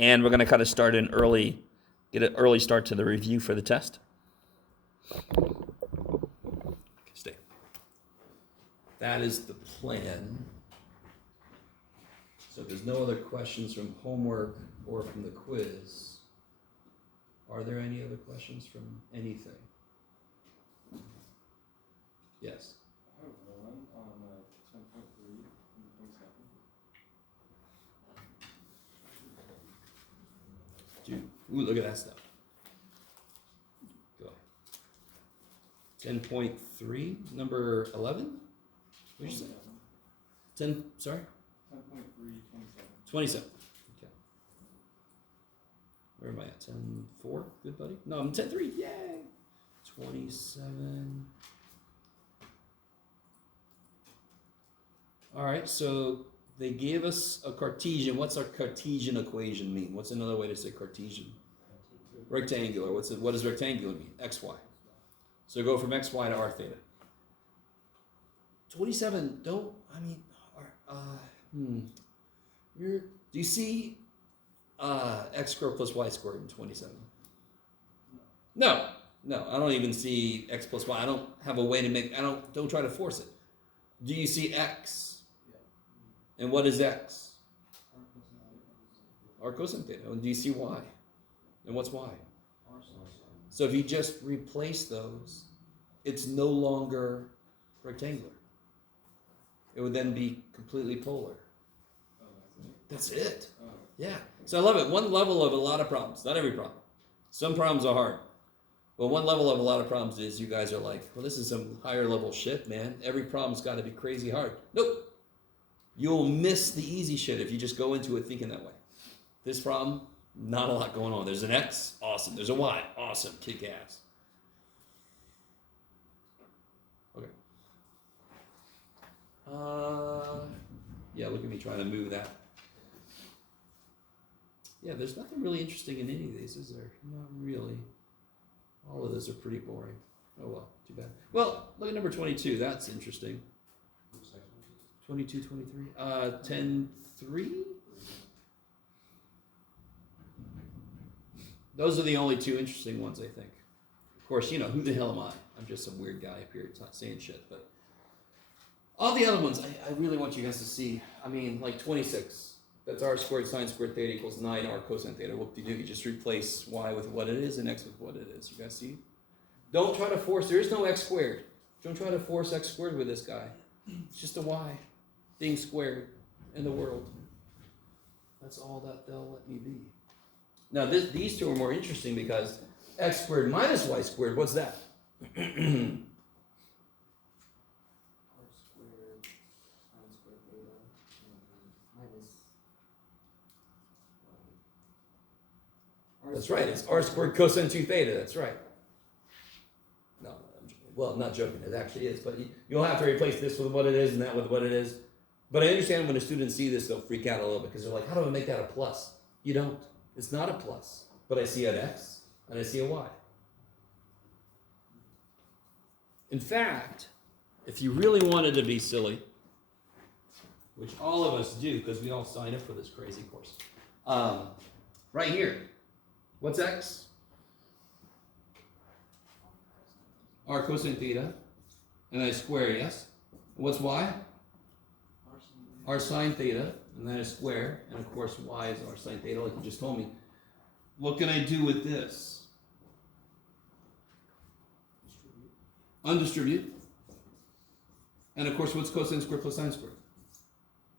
And we're going to kind of get an early start to the review for the test. Stay. That is the plan. So if there's no other questions from homework or from the quiz, are there any other questions from anything? Yes. I have one on 10.3 from 27. Ooh, look at that stuff. Go. 10.3, number 11? What did you say? 10, sorry? 10.3, 27. 27. Okay. Where am I at? 10.4? Good, buddy? No, I'm 10.3. Yay! 27. All right, so they gave us a Cartesian. What's our Cartesian equation mean? What's another way to say Cartesian? Rectangular. What does rectangular mean? XY. So go from XY to R theta. 27, do you see x squared plus y squared in 27? No, I don't even see x plus y. I don't have a way to make, don't try to force it. Do you see x? And what is x? R cosine theta. And do you see y? And what's y? So if you just replace those, it's no longer rectangular. It would then be completely polar. That's it. Yeah. So I love it. One level of a lot of problems. Not every problem. Some problems are hard. But one level of a lot of problems is you guys are like, well, this is some higher level shit, man. Every problem's got to be crazy hard. Nope. You'll miss the easy shit if you just go into it thinking that way. This problem, not a lot going on. There's an X, awesome. There's a Y, awesome. Kick ass. Okay. Yeah, look at me trying to move that. Yeah, there's nothing really interesting in any of these, is there? Not really. All of those are pretty boring. Oh well, too bad. Well, look at number 22. That's interesting. 22, 23. 10.3? Those are the only two interesting ones, I think. Of course, you know, who the hell am I? I'm just some weird guy up here saying shit, but all the other ones, I really want you guys to see. I mean, like 26. That's r squared sine squared theta equals 9r cosine theta. What do you do? You just replace y with what it is and x with what it is. You guys see? Don't try to force. There is no x squared. Don't try to force x squared with this guy. It's just a y being squared in the world. That's all that they'll let me be. Now, these two are more interesting because x squared minus y squared, what's that? That's right, it's r squared cosine 2 theta, that's right. No, I'm not joking, it actually is, but you'll have to replace this with what it is and that with what it is. But I understand when the students see this, they'll freak out a little bit because they're like, how do I make that a plus? You don't. It's not a plus. But I see an x and I see a y. In fact, if you really wanted to be silly, which all of us do because we all sign up for this crazy course, right here, what's x? R cosine theta, and then I square, yes? What's y? R sine theta, and then a square, and of course y is r sine theta, like you just told me. What can I do with this? Undistribute. And of course, what's cosine squared plus sine squared?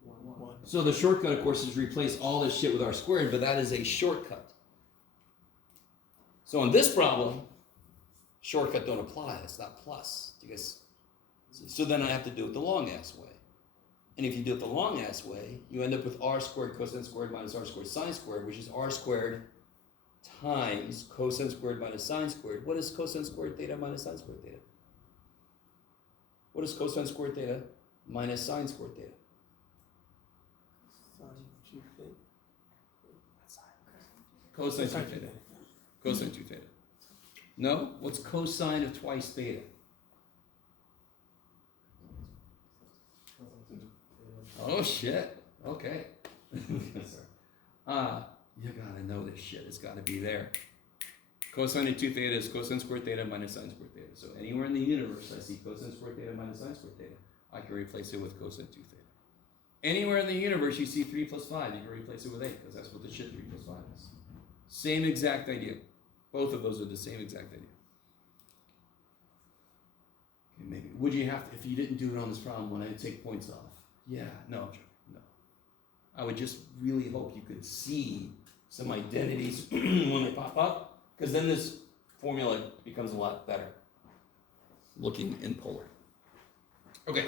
1. So the shortcut, of course, is replace all this shit with r squared, but that is a shortcut. So on this problem, shortcut don't apply. It's not plus. Do you guys? So then I have to do it the long ass way. And if you do it the long ass way, you end up with r squared cosine squared minus r squared sine squared, which is r squared times cosine squared minus sine squared. What is cosine squared theta minus sine squared theta? What is cosine squared theta minus sine squared theta? Cosine 2 theta. Cosine 2 theta. No? What's cosine of twice theta? Oh shit. Okay. You gotta know this shit. It's gotta be there. Cosine of 2 theta is cosine squared theta minus sine squared theta. So anywhere in the universe I see cosine squared theta minus sine squared theta, I can replace it with cosine 2 theta. Anywhere in the universe you see 3 plus 5, you can replace it with 8, because that's what the shit 3 plus 5 is. Same exact idea. Both of those are the same exact idea. Okay, maybe. Would you have to, if you didn't do it on this problem, would I take points off? Yeah, no, no. I would just really hope you could see some identities when they pop up, because then this formula becomes a lot better looking in polar. Okay.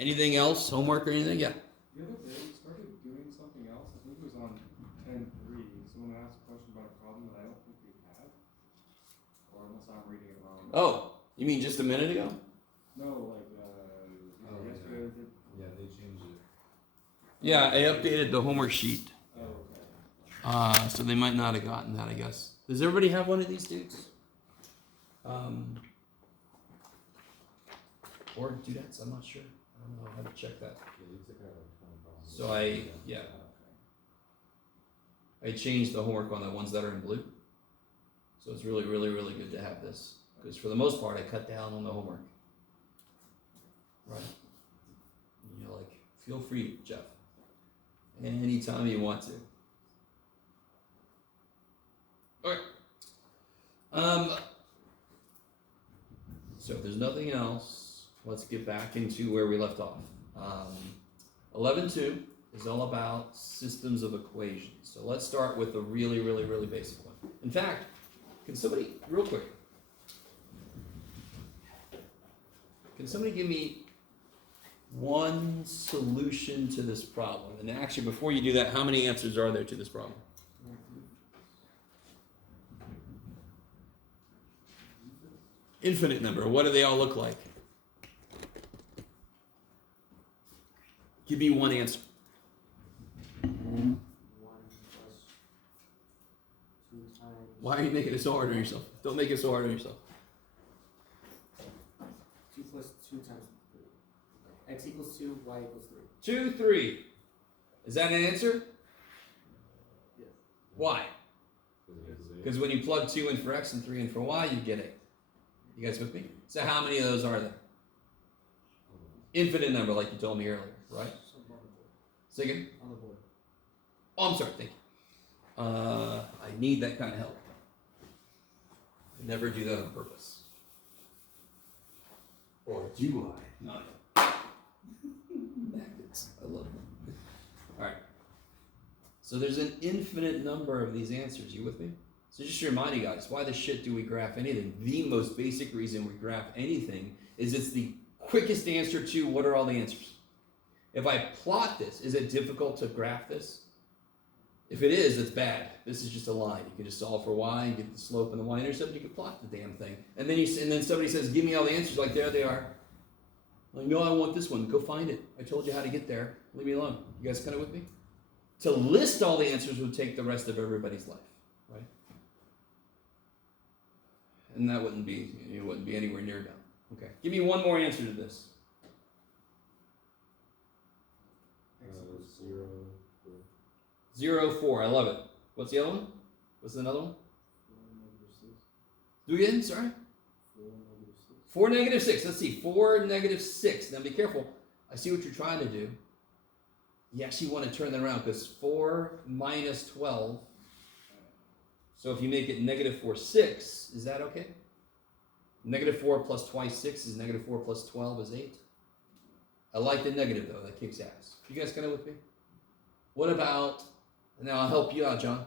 Anything else? Homework or anything? Yeah. The other day, we started doing something else. I think it was on 10.3. Someone asked a question about a problem that I don't think we had. Or unless I'm reading it wrong. Oh, you mean just a minute ago? No, like, yesterday. Yeah, they changed it. Yeah, I updated the homework sheet. Oh, okay. So they might not have gotten that, I guess. Does everybody have one of these dudes? Or dudettes, I'm not sure. I don't know how to check that. Yeah, they took out like 20 problems. So I changed the homework on the ones that are in blue. So it's really, really, really good to have this. Because for the most part, I cut down on the homework. Right? And you're like, feel free, Jeff. Anytime you want to. Okay. So if there's nothing else, let's get back into where we left off. 11.2 is all about systems of equations. So let's start with the really, really, really basic one. In fact, can somebody, real quick, can somebody give me one solution to this problem? And actually, before you do that, how many answers are there to this problem? Infinite number. What do they all look like? Give me one answer. 1 plus 2 times. Why are you making it so hard on yourself? Don't make it so hard on yourself. 2 plus 2 times 3. X equals 2, y equals 3. 2, 3. Is that an answer? Yes. Why? Because when you plug 2 in for x and 3 in for y, you get 8. You guys with me? So how many of those are there? Infinite number, like you told me earlier, right? Say again? On the board. Oh, I'm sorry, thank you. I need that kind of help. I never do that on purpose. Or do I? No. Magnets. I love them. Alright. So there's an infinite number of these answers. You with me? So just to remind you guys, why the shit do we graph anything? The most basic reason we graph anything is it's the quickest answer to what are all the answers. If I plot this, is it difficult to graph this? If it is, it's bad. This is just a line. You can just solve for y and get the slope and the y-intercept. You can plot the damn thing. And then somebody says, give me all the answers. Like, there they are. Like, no, I want this one. Go find it. I told you how to get there. Leave me alone. You guys kind of with me? To list all the answers would take the rest of everybody's life, right? And that wouldn't be anywhere near done. Okay. Give me one more answer to this. 0, 0, 4. I love it. What's the other one? What's another one? 4, -6. Do again, sorry? 4, -6. 4, -6. Let's see. 4, -6. Now be careful. I see what you're trying to do. You actually want to turn that around because 4 minus 12. So if you make it -4, 6, is that okay? -4 plus twice 6 is -4 plus 12 is 8. I like the negative though. That kicks ass. You guys kind of with me? What about, now I'll help you out, John.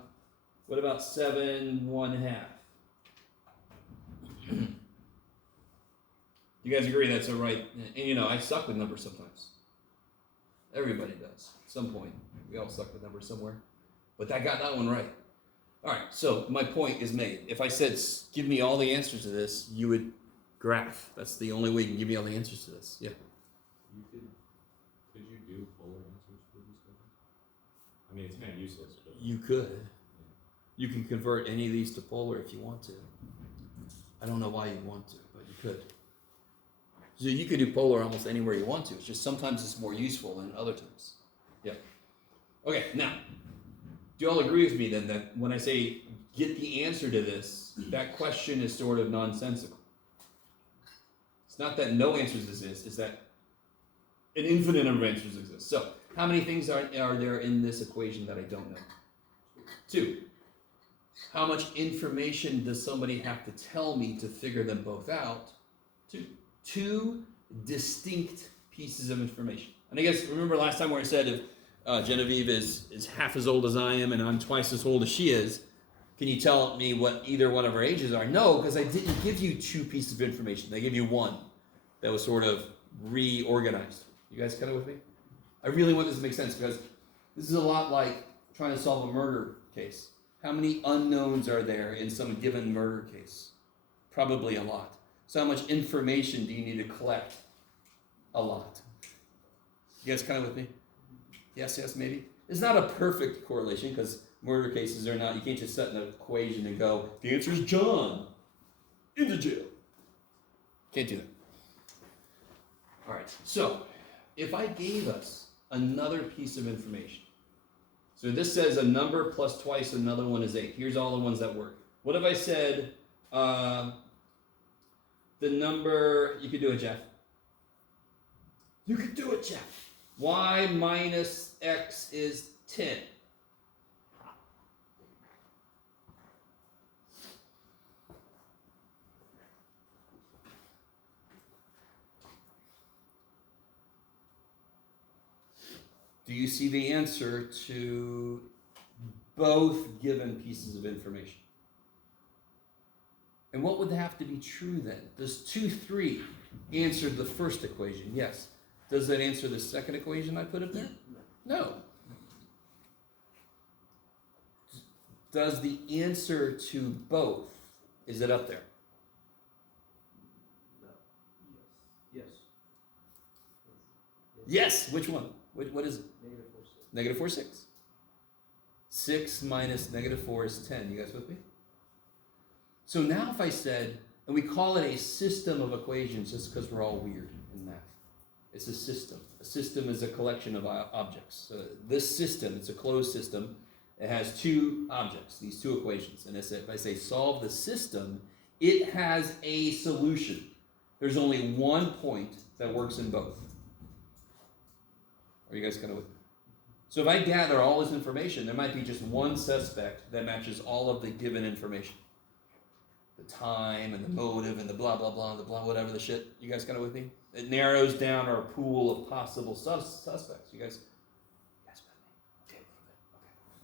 What about 7, 1/2? You guys agree that's a right? And I suck with numbers sometimes. Everybody does. At some point, we all suck with numbers somewhere. But I got that one right. All right, so my point is made. If I said, give me all the answers to this, you would graph. That's the only way you can give me all the answers to this. Yeah. Could you do polar answers for these questions? I mean, it's kind of useless, but You could. You can convert any of these to polar if you want to. I don't know why you'd want to, but you could. So you could do polar almost anywhere you want to. It's just sometimes it's more useful than other times. Yeah. Okay, now, Do you all agree with me then that when I say get the answer to this, that question is sort of nonsensical? It's not that no answers exist, it's that an infinite number of answers exist. So, how many things are there in this equation that I don't know? 2. How much information does somebody have to tell me to figure them both out? 2. 2 distinct pieces of information. And I guess, remember last time where I said if Genevieve is half as old as I am and I'm twice as old as she is, can you tell me what either one of our ages are? No, because I didn't give you 2 pieces of information. I gave you one that was sort of reorganized. You guys kind of with me? I really want this to make sense because this is a lot like trying to solve a murder case. How many unknowns are there in some given murder case? Probably a lot. So how much information do you need to collect? A lot. You guys kind of with me? Yes, maybe? It's not a perfect correlation because murder cases are not, you can't just set an equation and go, the answer is John in the jail. Can't do that. All right, so if I gave us another piece of information, so this says a number plus twice another one is 8. Here's all the ones that work. What if I said the number, you could do it, Jeff. You could do it, Jeff. Y minus x is 10. Do you see the answer to both given pieces of information? And what would have to be true then? Does 2, 3 answer the first equation? Yes. Does that answer the second equation I put up there? No. Does the answer to both, is it up there? No. Yes. Yes. Which one? What is it? Negative 4, 6. Negative 4, 6. 6 minus negative 4 is 10. You guys with me? So now if I said, and we call it a system of equations just because we're all weird in math. It's a system. A system is a collection of objects. This system, it's a closed system. It has 2 objects, these 2 equations. And if I say solve the system, it has a solution. There's only one point that works in both. Are you guys kind of with me? So if I gather all this information, there might be just one suspect that matches all of the given information. The time and the motive and the blah, blah, blah, the blah, whatever the shit. You guys kind of with me? It narrows down our pool of possible suspects. You guys with me? Okay, a little bit.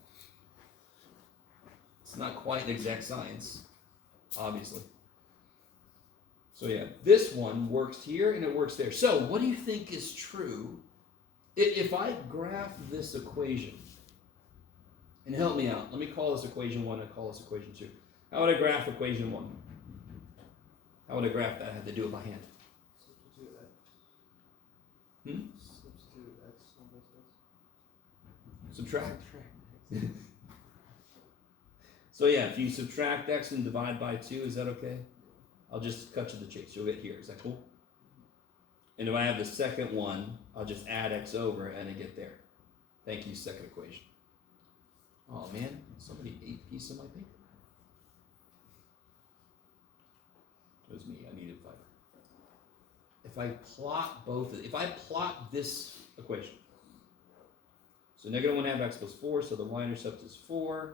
Okay. It's not quite an exact science, obviously. So yeah, this one works here and it works there. So what do you think is true? If I graph this equation, and help me out, let me call this equation 1 and call this equation 2. How would I graph equation 1? How would I graph that? I had to do it by hand. Substitute x. Substitute x on both sides. Subtract. So yeah, if you subtract x and divide by 2, is that okay? I'll just cut to the chase. You'll get here. Is that cool? And if I have the second one, I'll just add x over and I get there. Thank you, second equation. Oh man, somebody ate a piece of my paper. It was me, I needed fiber. If I plot if I plot this equation, so negative 1/2 x plus 4, so the y-intercept is 4.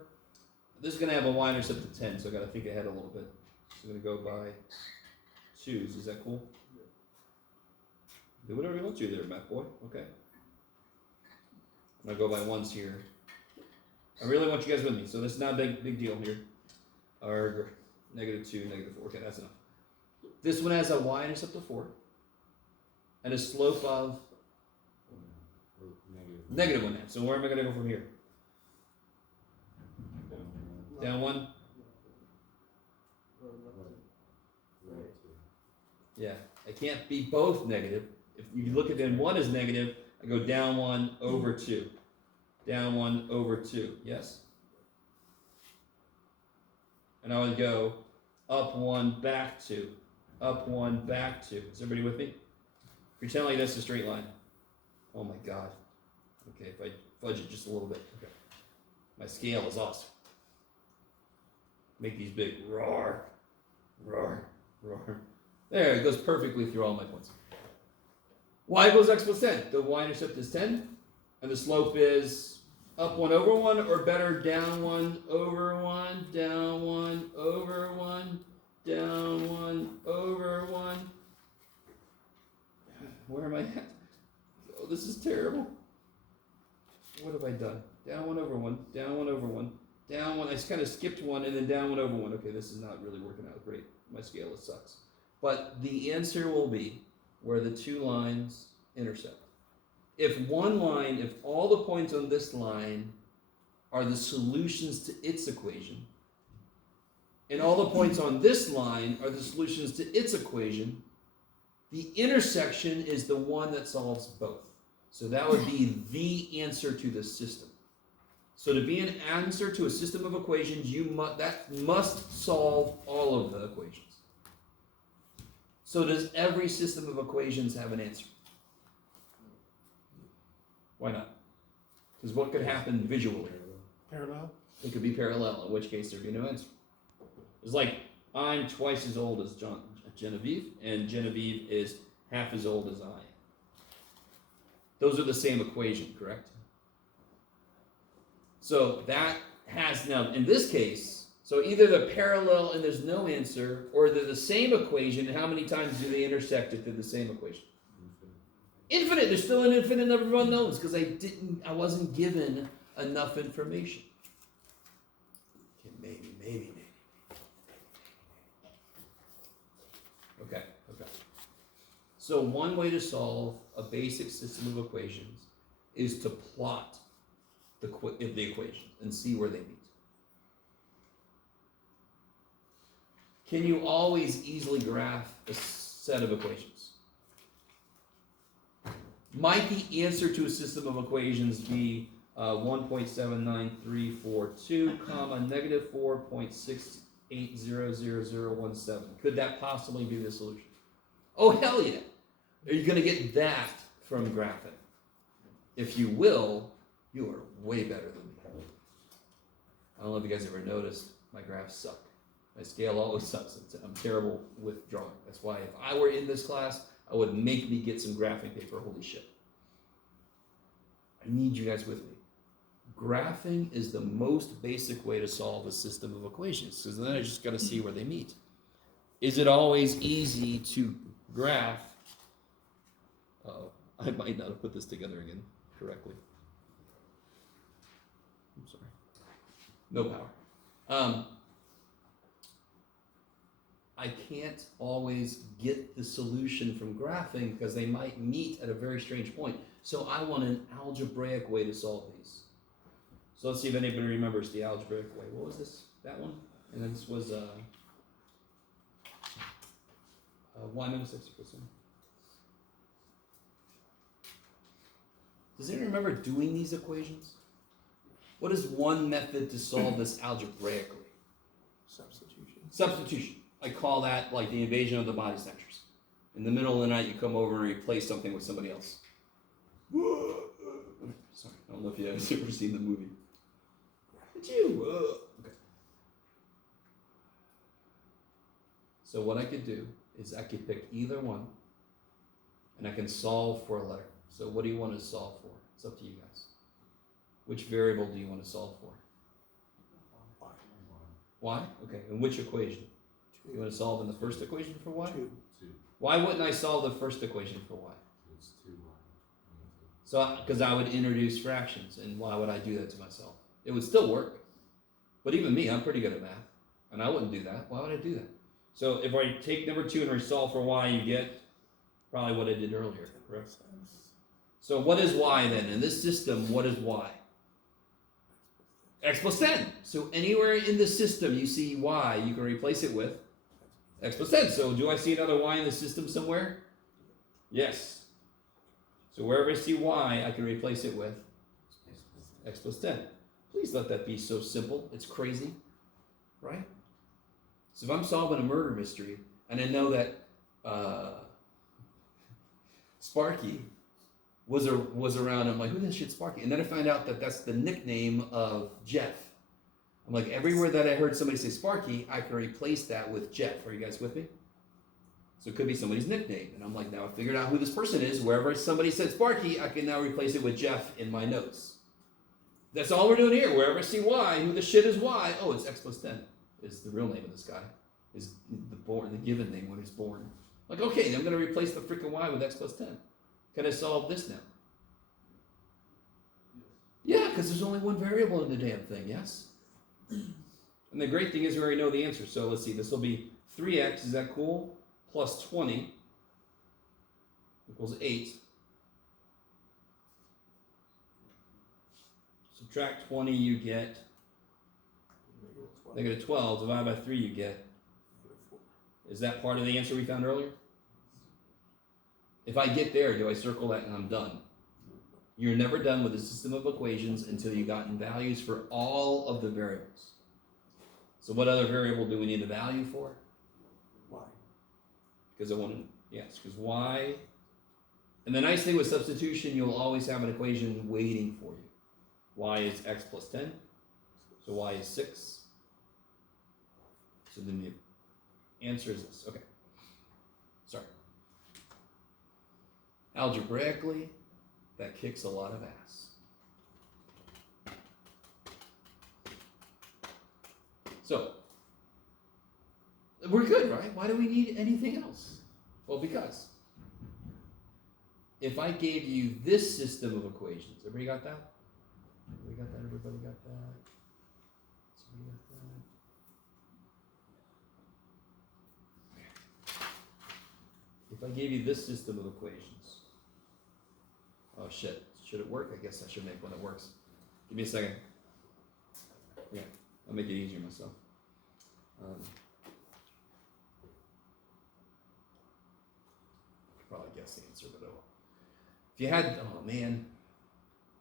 This is going to have a y-intercept of 10, so I got to think ahead a little bit. So I'm going to go by 2's, is that cool? Do whatever you want to there, math boy. Okay. I'm going to go by 1's here. I really want you guys with me, so this is not a big deal here. Or negative 2, negative 4. Okay, that's enough. This one has a y-intercept of 4 and a slope of negative 1/2. So where am I going to go from here? Down 1? Yeah, I can't be both negative. If you look at then 1 is negative, I go down 1 over 2. Down 1 over 2. Yes? And I would go up 1, back 2. Up 1, back 2. Is everybody with me? Pretend like that's a straight line. Oh my God. Okay, if I fudge it just a little bit. Okay. My scale is awesome. Make these big roar, roar, roar. There, it goes perfectly through all my points. Y equals x plus 10. The y-intercept is 10, and the slope is up 1 over 1, or better, down 1 over 1, down 1 over 1, down 1 over 1. Where am I at? Oh, this is terrible. What have I done? Down 1 over 1, down 1 over 1, down 1. I just kind of skipped 1 and then down 1 over 1. Okay, this is not really working out great. My scale, it sucks. But the answer will be where the two lines intersect. If all the points on this line are the solutions to its equation, and all the points on this line are the solutions to its equation, the intersection is the one that solves both. So that would be the answer to the system. So to be an answer to a system of equations, that must solve all of the equations. So does every system of equations have an answer? Why not? Because what could happen visually? Parallel? It could be parallel, in which case there'd be no answer. It's like I'm twice as old as Genevieve, and Genevieve is half as old as I am. Those are the same equation, correct? So that has now, in this case, so either the parallel and there's no answer, or they're the same equation, and how many times do they intersect if they're the same equation? Infinite. There's still an infinite number of unknowns because I wasn't given enough information. Okay, maybe. Okay. So one way to solve a basic system of equations is to plot the equations and see where they meet. Can you always easily graph a set of equations? Might the answer to a system of equations be 1.79342, comma, negative 4.68000017? Could that possibly be the solution? Oh, hell yeah. Are you going to get that from graphing? If you will, you are way better than me. I don't know if you guys ever noticed, my graphs suck. My scale always sucks. I'm terrible with drawing. That's why if I were in this class, I would make me get some graphing paper. Holy shit. I need you guys with me. Graphing is the most basic way to solve a system of equations, because then I just got to see where they meet. Is it always easy to graph? I might not have put this together again correctly. I'm sorry. No power. I can't always get the solution from graphing because they might meet at a very strange point. So I want an algebraic way to solve these. So let's see if anybody remembers the algebraic way. What was this? That one? And then this was y minus x equals 1. Does anyone remember doing these equations? What is one method to solve this algebraically? Substitution. I call that like the invasion of the body snatchers. In the middle of the night, you come over and replace something with somebody else. Sorry, I don't know if you guys have ever seen the movie. Did you? Okay. So what I could do is I could pick either one, and I can solve for a letter. So what do you want to solve for? It's up to you guys. Which variable do you want to solve for? Y? Okay, and which equation? You want to solve in the first equation for y? 2. Why wouldn't I solve the first equation for y? It's 2y. So, because I would introduce fractions, and why would I do that to myself? It would still work. But even me, I'm pretty good at math, and I wouldn't do that. Why would I do that? So if I take number 2 and resolve for y, you get probably what I did earlier, correct? So what is y then? In this system, what is y? X plus 10. So anywhere in the system you see y, you can replace it with x plus 10. So do I see another y in the system somewhere? Yes. So wherever I see y, I can replace it with x plus 10. Please let that be so simple. It's crazy, right? So if I'm solving a murder mystery, and I know that Sparky was around. I'm like, who the shit's Sparky? And then I find out that that's the nickname of Jeff. I'm like, everywhere that I heard somebody say Sparky, I can replace that with Jeff. Are you guys with me? So it could be somebody's nickname. And I'm like, now I figured out who this person is. Wherever somebody said Sparky, I can now replace it with Jeff in my notes. That's all we're doing here. Wherever I see Y, who the shit is Y? Oh, it's X plus 10 is the real name of this guy. Is the given name when he's born. Like, okay, I'm going to replace the freaking Y with X plus 10. Can I solve this now? Yeah, because there's only one variable in the damn thing, yes? And the great thing is we already know the answer. So let's see, this will be 3x, is that cool? Plus 20 equals 8. Subtract 20, you get negative 12. Divide by 3, you get. Is that part of the answer we found earlier? If I get there, do I circle that and I'm done? You're never done with a system of equations until you've gotten values for all of the variables. So what other variable do we need a value for? Y. Because I want to, yes, because y. And the nice thing with substitution, you'll always have an equation waiting for you. Y is x plus 10, so y is 6. So then the answer is this. Okay. Sorry. Algebraically, that kicks a lot of ass. So, we're good, right? Why do we need anything else? Well, because if I gave you this system of equations, everybody got that? Everybody got that? Everybody got that? Somebody got that? If I gave you this system of equations, oh shit, should it work? I guess I should make one that works. Give me a second. Yeah, I'll make it easier myself. Probably guess the answer, but oh. If you had, oh man,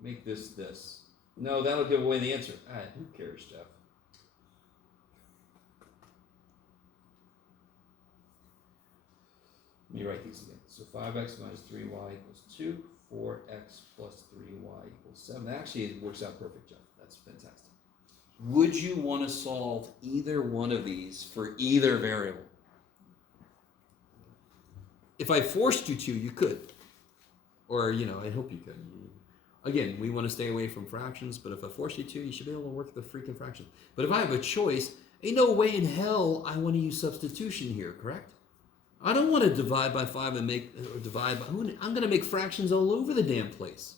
make this. No, that'll give away the answer. Ah, who cares, Jeff? Let me write these again. So 5x minus 3y equals 2. 4x plus 3y equals 7. Actually, it works out perfect, Jeff. That's fantastic. Would you want to solve either one of these for either variable? If I forced you to, you could. Or, I hope you could. Again, we want to stay away from fractions, but if I force you to, you should be able to work the freaking fraction. But if I have a choice, ain't no way in hell I want to use substitution here, correct? I don't want to divide by 5 and divide by... I'm going to make fractions all over the damn place.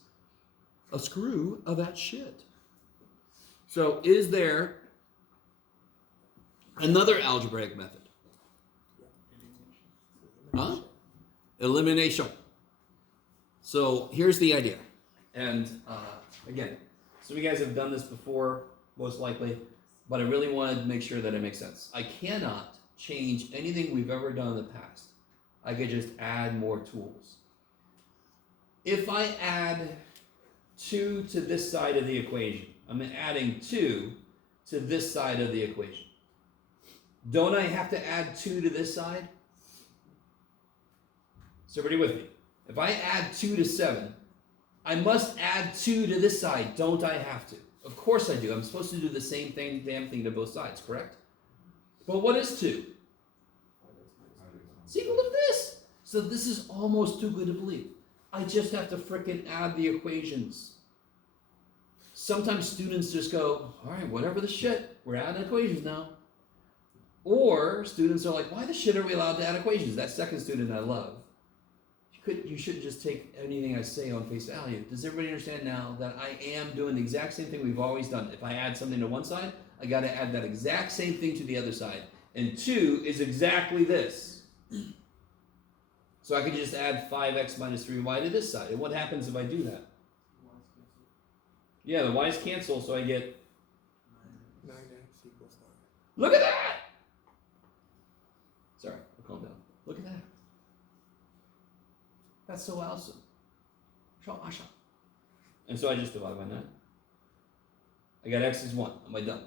A screw of that shit. So is there another algebraic method? Huh? Elimination. So here's the idea. And again, some of you guys have done this before, most likely, but I really wanted to make sure that it makes sense. I cannot change anything we've ever done in the past. I could just add more tools. If I add 2 to this side of the equation, I'm adding 2 to this side of the equation. Don't I have to add 2 to this side? Is everybody with me? If I add 2 to 7, I must add 2 to this side, don't I have to? Of course I do. I'm supposed to do the same damn thing to both sides, correct? But what is 2? It's equal to this. So this is almost too good to believe. I just have to frickin' add the equations. Sometimes students just go, all right, whatever the shit, we're adding equations now. Or students are like, why the shit are we allowed to add equations? That second student I love. You shouldn't just take anything I say on face value. Does everybody understand now that I am doing the exact same thing we've always done? If I add something to one side, I got to add that exact same thing to the other side. And 2 is exactly this. So I could just add 5x minus 3y to this side. And what happens if I do that? Yeah, the y's cancel, so I get 9x equals 9. Look at that! Sorry, I'll calm down. Look at that. That's so awesome. And so I just divide by 9. I got x is 1. Am I done?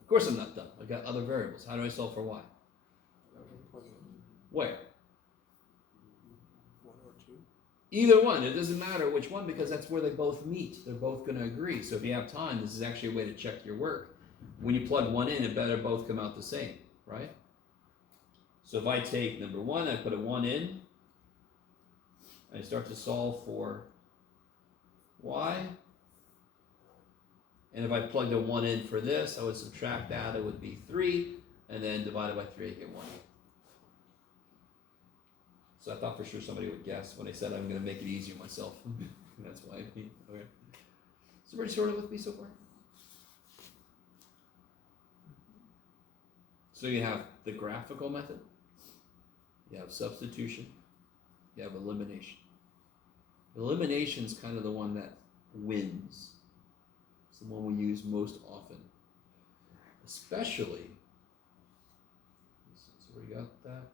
Of course I'm not done. I got other variables. How do I solve for y? Where? 1 or 2. Either one, it doesn't matter which one because that's where they both meet. They're both going to agree. So if you have time, this is actually a way to check your work. When you plug one in, it better both come out the same, right? So if I take number 1, I put a 1 in, I start to solve for y. And if I plugged a 1 in for this, I would subtract that, it would be 3, and then divided by 3, I get 1. So I thought for sure somebody would guess when I said I'm going to make it easier myself. That's why. Okay. So everybody sort of with me so far? So you have the graphical method, you have substitution, you have elimination. Elimination is kind of the one that wins. It's the one we use most often. Especially, so we got that.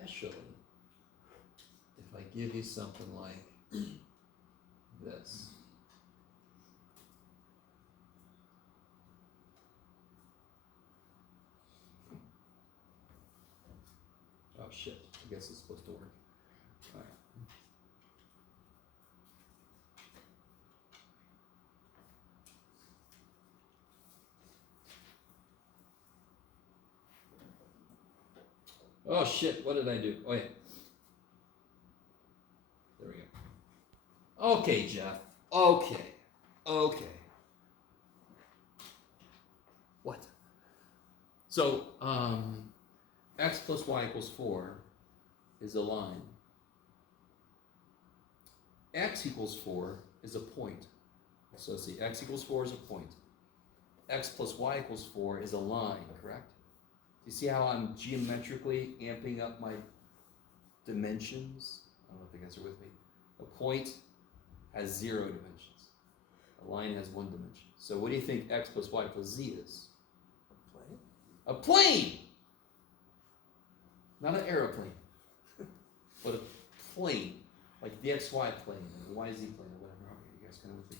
Especially if I give you something like this. Oh shit, I guess it's supposed to work. All right. Oh shit, what did I do? Oh yeah. There we go. Okay, Jeff. Okay. What? So, x plus y equals 4 is a line. X equals 4 is a point. So let's see, x equals 4 is a point. X plus y equals 4 is a line, correct? You see how I'm geometrically amping up my dimensions? I don't know if you guys are with me. A point has 0 dimensions. A line has 1 dimension. So what do you think x plus y plus z is? Plane? A plane! Not an aeroplane, but a plane. Like the XY plane, or the YZ plane, or whatever. You guys kind of with me?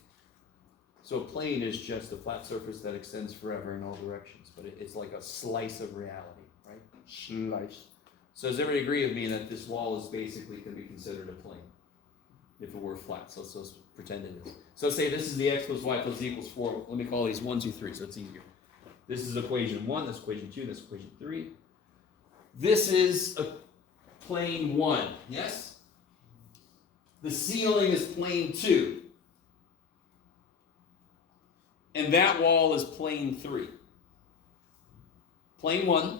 So a plane is just a flat surface that extends forever in all directions, but it's like a slice of reality, right? Slice. So does everybody agree with me that this wall is basically can be considered a plane if it were flat? So let's pretend it is. So say this is the x plus y plus z equals 4. Let me call these 1, 2, 3, so it's easier. This is equation 1, this is equation 2, this is equation 3. This is a plane 1, yes? The ceiling is plane 2. And that wall is plane 3. Plane 1,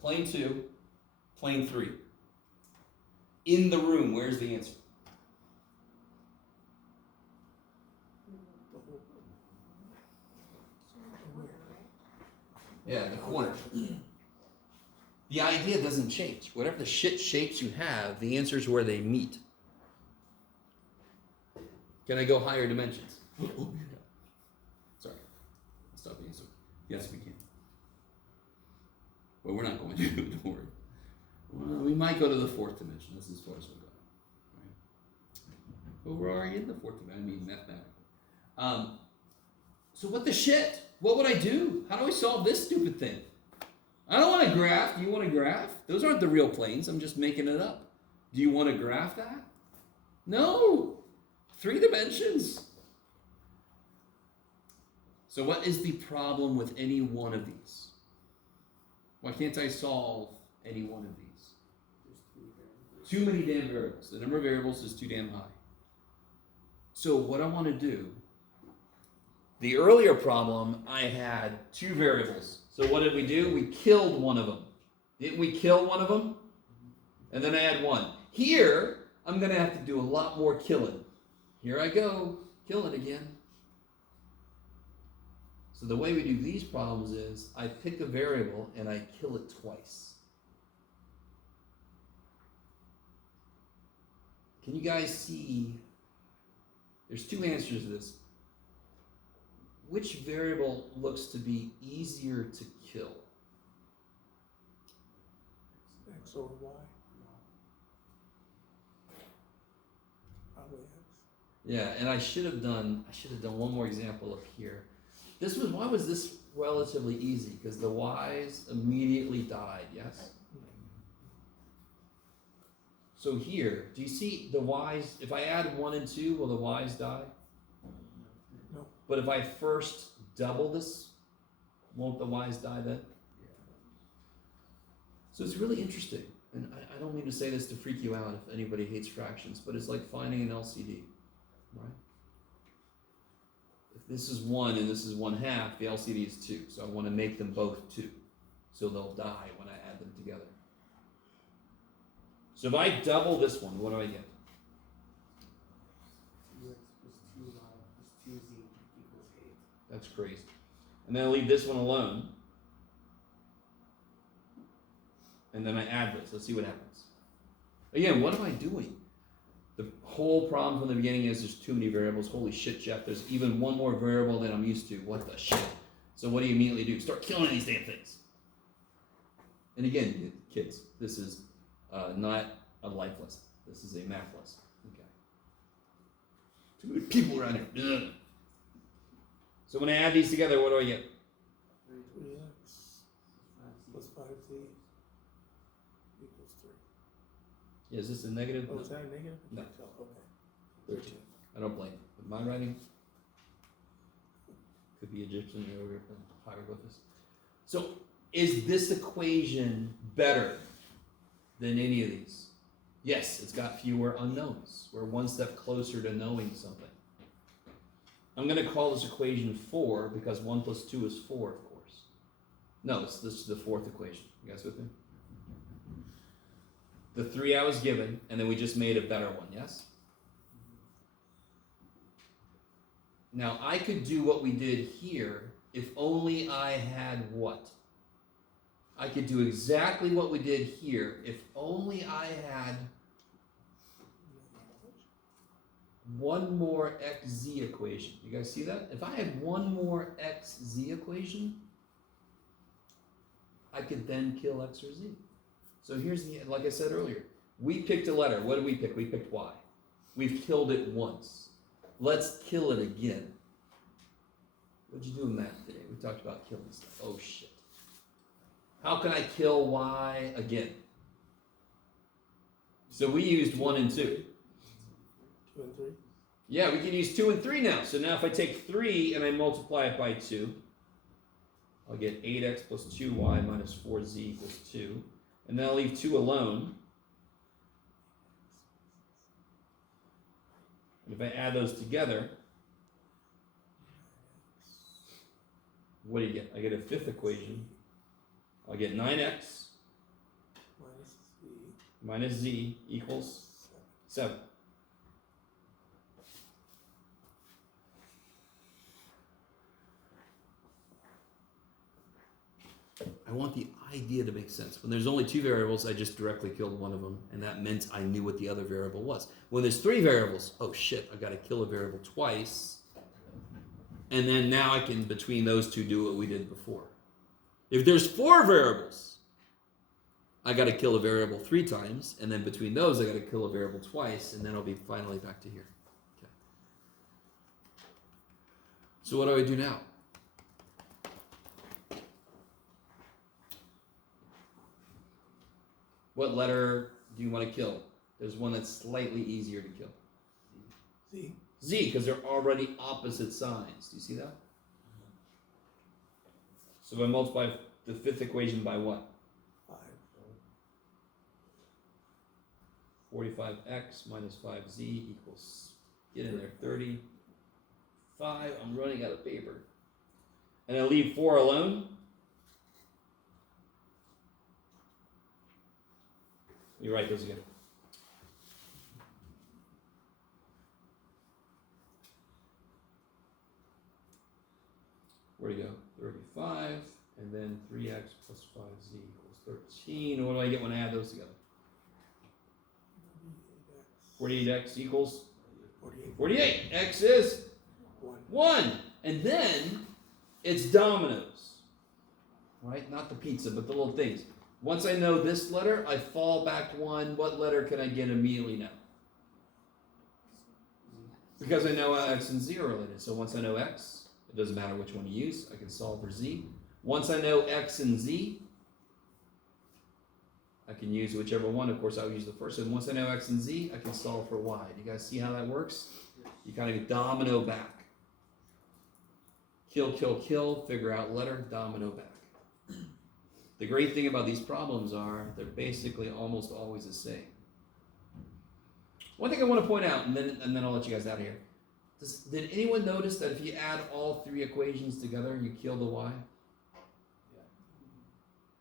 plane 2, plane 3. In the room, where's the answer? Yeah, the corner. The idea doesn't change. Whatever the shit shapes you have, the answer is where they meet. Can I go higher dimensions? Sorry. Stop the answer. Yes, we can. But we're not going to, don't worry. Well, we might go to the 4th dimension. This is as far as we'll go. Right? But we're already in the 4th dimension. I mean, mathematical. So what the shit? What would I do? How do I solve this stupid thing? I don't want a graph. Do you want a graph? Those aren't the real planes. I'm just making it up. Do you want to graph that? No. 3 dimensions. So what is the problem with any one of these? Why can't I solve any one of these? There's 2 2 variables. many damn variables. The number of variables is too damn high. So what I want to do, the earlier problem, I had 2 variables. So what did we do? We killed one of them. Didn't we kill one of them? And then I had 1. Here, I'm going to have to do a lot more killing. Here I go, killing again. So the way we do these problems is I pick a variable and I kill it twice. Can you guys see? There's 2 answers to this. Which variable looks to be easier to kill? X over Y? Probably X. Yeah, and I should have done one more example up here. Why was this relatively easy because the y's immediately died, yes? So here, do you see the y's? If I add 1 and 2, will the y's die? No. But if I first double this, won't the y's die then? So it's really interesting. And I don't mean to say this to freak you out if anybody hates fractions, but it's like finding an LCD, right? If this is 1 and this is 1/2, the LCD is 2. So I want to make them both 2. So they'll die when I add them together. So if I double this one, what do I get? 2x plus 2y plus 2z equals 8. That's crazy. And then I leave this one alone. And then I add this. Let's see what happens. Again, what am I doing? The whole problem from the beginning is there's too many variables. Holy shit, Jeff, there's even one more variable than I'm used to. What the shit? So what do you immediately do? Start killing these damn things. And again, kids, this is not a life lesson. This is a math lesson. Okay. Too many people around here. Ugh. So when I add these together, what do I get? 3x plus 5z equals 3. Yeah, is this a negative? Oh, is that a negative? No. Okay. 13. I don't blame you. With my writing, could be Egyptian hieroglyphs. So, is this equation better than any of these? Yes, it's got fewer unknowns. We're one step closer to knowing something. I'm going to call this equation 4 because 1 plus 2 is 4, of course. No, this is the fourth equation. You guys with me? The 3 I was given, and then we just made a better one, yes? Now, I could do what we did here if only I had what? I could do exactly what we did here if only I had one more xz equation. You guys see that? If I had one more xz equation, I could then kill x or z. So here's the, like I said earlier, we picked a letter. What did we pick? We picked y. We've killed it once. Let's kill it again. What'd you do in math today? We talked about killing stuff. Oh shit. How can I kill y again? So we used 1 and 2. 2 and 3. Yeah, we can use 2 and 3 now. So now if I take 3 and I multiply it by 2, I'll get 8x plus 2y minus 4z equals 2. And then I'll leave 2 alone. And if I add those together, what do you get? I get a fifth equation. I'll get 9x minus z equals 7. I want the idea to make sense. When there's only 2 variables, I just directly killed one of them, and that meant I knew what the other variable was. When there's 3 variables, oh shit, I gotta kill a variable twice, and then now I can, between those 2, do what we did before. If there's 4 variables, I gotta kill a variable 3 times, and then between those, I gotta kill a variable twice, and then I'll be finally back to here. Okay. So what do I do now? What letter do you want to kill? There's one that's slightly easier to kill. Z. Z, because they're already opposite signs. Do you see that? So if I multiply the fifth equation by what? 5. 45x minus 5z equals, get in there, 35. I'm running out of paper. And I leave 4 alone. Let me write those again. Where do you go? 35, and then 3x plus 5z equals 13. What do I get when I add those together? 48x equals 48. 48. X is 1. And then it's dominoes. Right? Not the pizza, but the little things. Once I know this letter, I fall back 1. What letter can I get immediately now? Because I know x and z are related. So once I know x, It doesn't matter which one you use. I can solve for z. Once I know x and z, I can use whichever one. Of course, I'll use the first one. Once I know x and z, I can solve for y. Do you guys see how that works? You kind of domino back. Kill, kill, kill, figure out letter, domino back. The great thing about these problems are they're basically almost always the same. One thing I want to point out, and then I'll let you guys out of here. Did anyone notice that if you add all three equations together, you kill the y?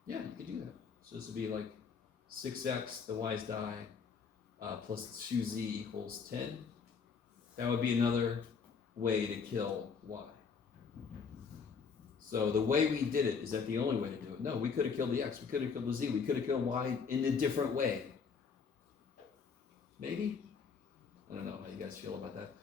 Yeah, you could do that. So this would be like 6x, the y's die, plus 2z equals 10. That would be another way to kill y. So the way we did it, is that the only way to do it? No, we could have killed the x, we could have killed the z, we could have killed y in a different way. Maybe? I don't know how you guys feel about that.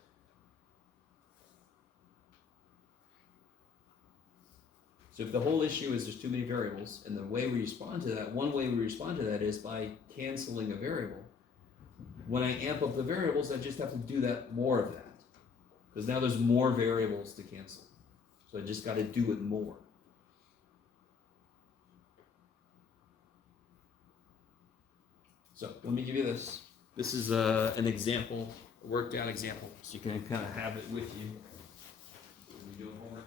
So if the whole issue is there's too many variables, and the way we respond to that, one way we respond to that is by canceling a variable. When I amp up the variables, I just have to do that more of that. Because now there's more variables to cancel. So I just got to do it more. So let me give you this. This is an example, a worked out example, so you can kind of have it with you when you do homework.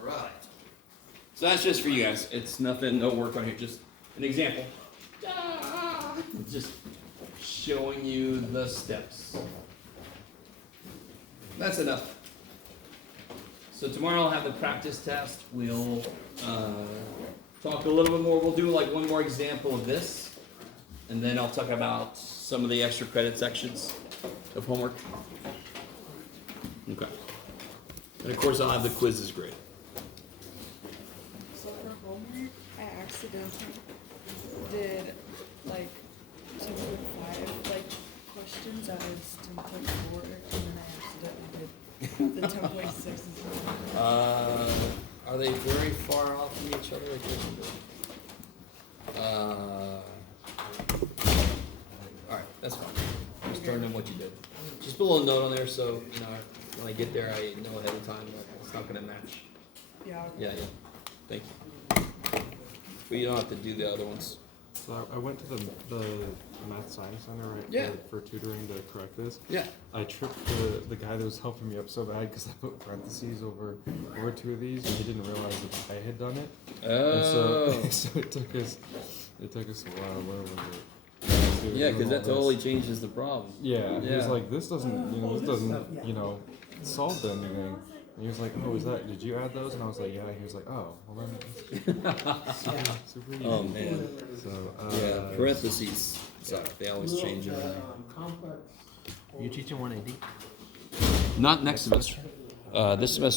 All right. So that's just for you guys. It's nothing, no work on here. Just an example. Just showing you the steps. That's enough. So tomorrow I'll have the practice test. We'll talk a little bit more. We'll do like one more example of this, and then I'll talk about some of the extra credit sections of homework. Okay. And of course I'll have the quizzes graded. So for homework, I accidentally did like 2.5 like questions out of 10.4, and then I accidentally did the 10.6 as well. Are they very far off from each other? Alright, that's fine. Just turn in what you did. Just put a little note on there so, you know, when I get there, I know ahead of time that it's not going to match. Yeah. Yeah. Thank you. But you don't have to do the other ones. So I went to the Math Science Center, right? Yeah. For tutoring to correct this. Yeah. I tripped the guy that was helping me up so bad because I put parentheses over two of these and he didn't realize that I had done it. And so it took us a while. Where was it? Yeah, because that totally changes the problem. Yeah. He was Yeah. like, this doesn't solve anything. And he was like, oh, did you add those? And I was like, yeah. He was like, oh, well then super easy. Oh man. So, Yeah, parentheses. Sorry, they always change it. Complex. You teaching 180? Not next semester. This semester